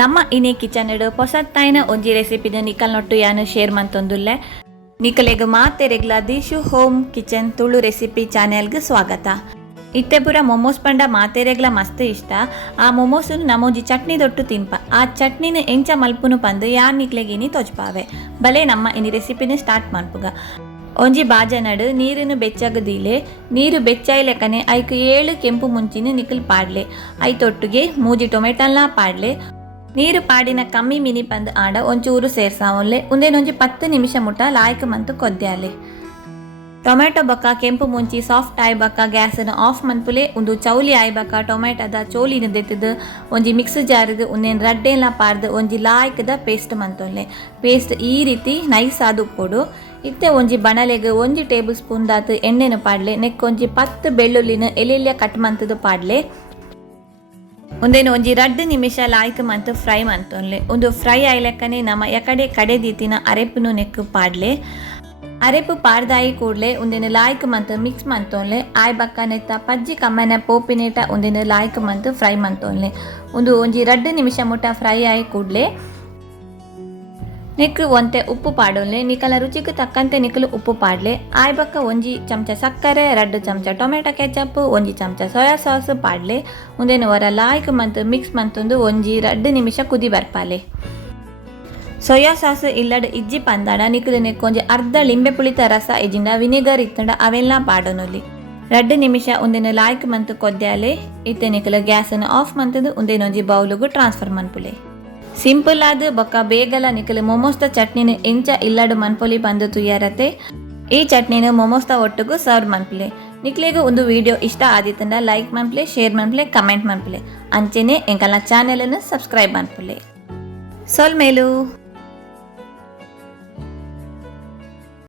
ನಮ್ಮ ಇನಿ ಕಿಚನ್ ಹೊಸತ್ತಾಯಿನ ಒಂಜಿ ರೆಸಿಪಿನ ನಿಕಲ್ ನೊಟ್ಟು ಯಾನು ಶೇರ್ ಮಂತೊಂದುಲ್ಲೆ. ನಿಕಲೆಗ್ ಮಾತೆರೆಗ್ಲ Deeshu home kitchen Tulu recipe ಚಾನೆಲ್ಗೆ ಸ್ವಾಗತ. ಇತ್ತೆ ಪೂರ ಮೊಮೋಸ್ ಪಂಡ ಮಾತೆರೆಗ್ಲ ಮಸ್ತ್ ಇಷ್ಟ. ಆ ಮೊಮೋಸನ್ನು ನಮೊಂಜಿ ಚಟ್ನಿ ದೊಟ್ಟು ತಿನ್ಪ. ಆ ಚಟ್ನಿನ ಎಂಚ ಮಲ್ಪುನು ಪಂದು ಯಾನ್ ನಿಕ್ಲೆಗಿನಿ ತೊಜ್ಪಾವೆ. ಬಲೆ ನಮ್ಮ ಇನಿ ರೆಸಿಪಿನ ಸ್ಟಾರ್ಟ್ ಮನ್ಪುಗ. ಒಂಜಿ ಬಾಜನಡು ನೀರನ್ನು ಬೆಚ್ಚಗದೀಲೆ. ನೀರು ಬೆಚ್ಚಾಯ್ಲೆಕನೆ ಐಕ್ 7 ಕೆಂಪು ಮುಂಚಿನ ನಿಕಲ್ ಪಾಡ್ಲೆ. ಐತೊಟ್ಟಿಗೆ 3 ಟೊಮೆಟೊಲ್ಲ ಪಾಡ್ಲೆ. ನೀರು ಪಾಡಿನ ಕಮ್ಮಿ ಮಿನಿ ಪಂದು ಆಡ ಒಂಚೂರು ಸೇರ್ಸಾವೊಲ್ಲೆ. ಉಂದೇನೊಂಜಿ 10 ನಿಮಿಷ ಮುಟ್ಟ ಲಾಯ್ಕ್ ಮಂತು ಕೊದ್ಯಾಲೆ. ಟೊಮೆಟೊ ಬೊಕ್ಕ ಕೆಂಪು ಮುಂಚಿ ಸಾಫ್ಟ್ ಆಯ್ ಬೊಕ್ಕ ಗ್ಯಾಸನ್ನು ಆಫ್ ಮನ್ಪುಲೆ. ಒಂದು ಚೌಲಿ ಆಯ್ ಬೊಕ್ಕ ಟೊಮೆಟೊದ ಚೋಲಿನ ದೆತ್ತದು ಒಂಜಿ ಮಿಕ್ಸ್ ಜಾರ್ದು ಉಂದೇನು ರಡ್ಡೆಲ್ಲ ಪಾರ್ದು ಒಂಜಿ ಲಾಯ್ಕದ ಪೇಸ್ಟ್ ಮಂತೊಲ್ಲೆ. ಪೇಸ್ಟ್ ಈ ರೀತಿ ನೈಸ್ ಆದು ಕೊಡು. ಇತ್ತೆ ಒಂಜಿ ಬಣಲೆಗ್ 1 ಟೇಬಲ್ ಸ್ಪೂನ್ ದಾತು ಎಣ್ಣೆನು ಪಾಡ್ಲೆ. ನೆಕ್ಕೊಂಜಿ 10 ಬೆಳ್ಳುಳ್ಳಿನ ಎಲೆಲ್ಯ ಕಟ್ ಮಂತದು ಪಾಡ್ಲೆ. ಒಂದೇನು ಒಂಜಿ 2 ನಿಮಿಷ ಲಾಯ್ಕ್ ಮಂತು ಫ್ರೈ ಮಂತೊನ್ಲೆ. ಒಂದು ಫ್ರೈ ಆಯ್ಲೆಕ್ಕನೆ ನಮ್ಮ ಯಕಡೆ ಕಡೆ ದೀತಿನ ಅರೆಪುನು ನೆಕ್ಕು ಪಾಡ್ಲೆ. ಅರೆಪು ಪಾಡ್ದಾಯಿ ಕೂಡಲೇ ಒಂದೇನು ಲಾಯ್ಕ್ ಮಂತು ಮಿಕ್ಸ್ ಮಂತೊನ್ಲೆ. ಆಯ್ ಬಕ್ಕ ನೆತ್ತ ಪಜ್ಜಿ ಕಮ್ಮನ ಪೋಪಿನೇಟ ಒಂದೇನು ಲಾಯ್ಕ್ ಮಂತು ಫ್ರೈ ಮಂತೊನ್ಲೆ. ಒಂಜಿ 2 ನಿಮಿಷ ಮುಟ್ಟ ಫ್ರೈ ಆಯ್ ಕೂಡಲೇ ನೆಕ್ಕು ಒಂತೆ ಉಪ್ಪು ಪಾಡೋನ್ಲೆ. ನಿಕಲ ರುಚಿಗೆ ತಕ್ಕಂತೆ ನಿಕಲು ಉಪ್ಪು ಪಾಡ್ಲೆ. ಆಯ್ ಬಕ್ಕ 1 ಚಮಚ ಸಕ್ಕರೆ, 2 ಚಮಚ ಟೊಮೆಟೊ ಕೆಚಪ್, 1 ಚಮಚ ಸೋಯಾ ಸಾಸ್ ಪಾಡ್ಲೆ. ಮುಂದೇನು ವರ ಲಾಯ್ಕ್ ಮಂತು ಮಿಕ್ಸ್ ಮಂತೊಂದು ಒಂಜಿ 2 ನಿಮಿಷ ಕುದಿ ಬರ್ಪಾಲೆ. ಸೋಯಾ ಸಾಸ್ ಇಲ್ಲಡ ಇಜ್ಜಿ ಪಂದಾಡ ನಿಕಲು ನೆಕ್ಕೊಂಜಿ ಅರ್ಧ ಲಿಂಬೆ ಪುಳಿತ ರಸ ಇಜಿಂಡ ವಿನಿಗರ್ ಇತ್ತಂಡ ಅವೆಲ್ಲ ಪಾಡೋನೊಲ್ಲಿ. 2 ನಿಮಿಷ ಒಂದೇನು ಲಾಯ್ಕ್ ಮಂತು ಕೊದ್ಯಾಲೆ. ಇತ್ತೆ ನಿಕಲು ಗ್ಯಾಸನ್ನು ಆಫ್ ಮಂತದು ಒಂದೇನೊಂಜಿ ಬೌಲುಗು ಟ್ರಾನ್ಸ್ಫರ್ ಮನ್ಪುಲೆ. ಸಿಂಪಲ್ ಆದ ಬೊಕ್ಕ ಬೇಗಲ ನಿಕಲು ಮೊಮೋಸ್ತ ಚಟ್ನಿನ ಎಂಚ ಇಲ್ಲಡು ಮನ್ಪೊಲಿ ಬಂದು ತುಯ್ಯಾರತೆ. ಈ ಚಟ್ನಿನ ಮೊಮೋಸ್ತ ಒಟ್ಟಿಗೂ ಸರ್ವ್ ಮನ್ಪುಲೆ. ನಿಕ್ಲೆಗೂ ಒಂದು ವಿಡಿಯೋ ಇಷ್ಟ ಆದಿತ್ತಂಡ ಲೈಕ್ ಮನ್ಪುಲೆ, ಶೇರ್ ಮನ್ಪುಲೆ, ಕಮೆಂಟ್ ಮನ್ಪುಲೆ. ಅಂಚೆನೆ ಎಂಕಲ್ನ ಚಾನೆಲನ್ನು ಸಬ್ಸ್ಕ್ರೈಬ್ ಮನ್ಪುಲೆ. ಸೊಲ್ ಮೇಲು.